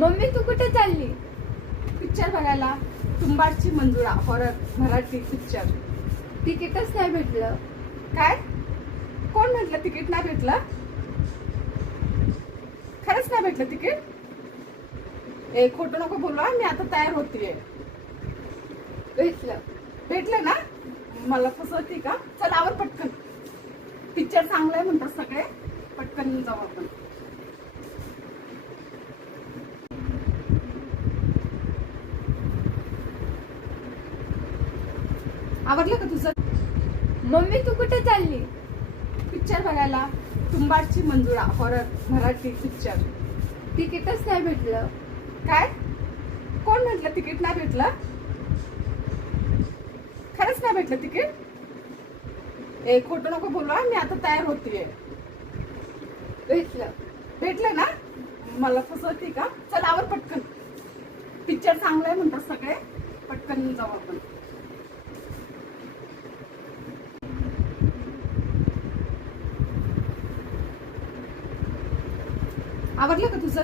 Mummy तू कुठे चालली? Picture बघायला. तुंबाडची मंजुळा हॉरर मराठी पिक्चर. तिकीटच नाही भेटलं. काय? कोण म्हटलं तिकीट नाही भेटलं? खरंच नाही भेटलं तिकीट? ए खोटं नको बोलू हा, मी आता तयार होतीये. भेटलं. भेटलं ना? मला फसवती का? चल आवर पटकन. पिक्चर चांगला आहे म्हणतात सगळे. पटकन जाऊ आपण. आवडलं का तुझं? मम्मी तू कुठे चालली? पिक्चर बघायला. तुंबाडची मंजुळा हॉरर मराठी पिक्चर. तिकीटच नाही भेटलं. काय? कोण म्हटलं तिकीट नाही भेटलं? खरंच नाही भेटलं तिकीट? ए खोटं नको बोलू हा, मी आता तयार होतीये. भेटलं. भेटलं ना? मला फसवती का? चल आवर पटकन. पिक्चर चांगला आहे म्हणतात सगळे. पटकन जाऊ आपण. आवडलं का तुझं?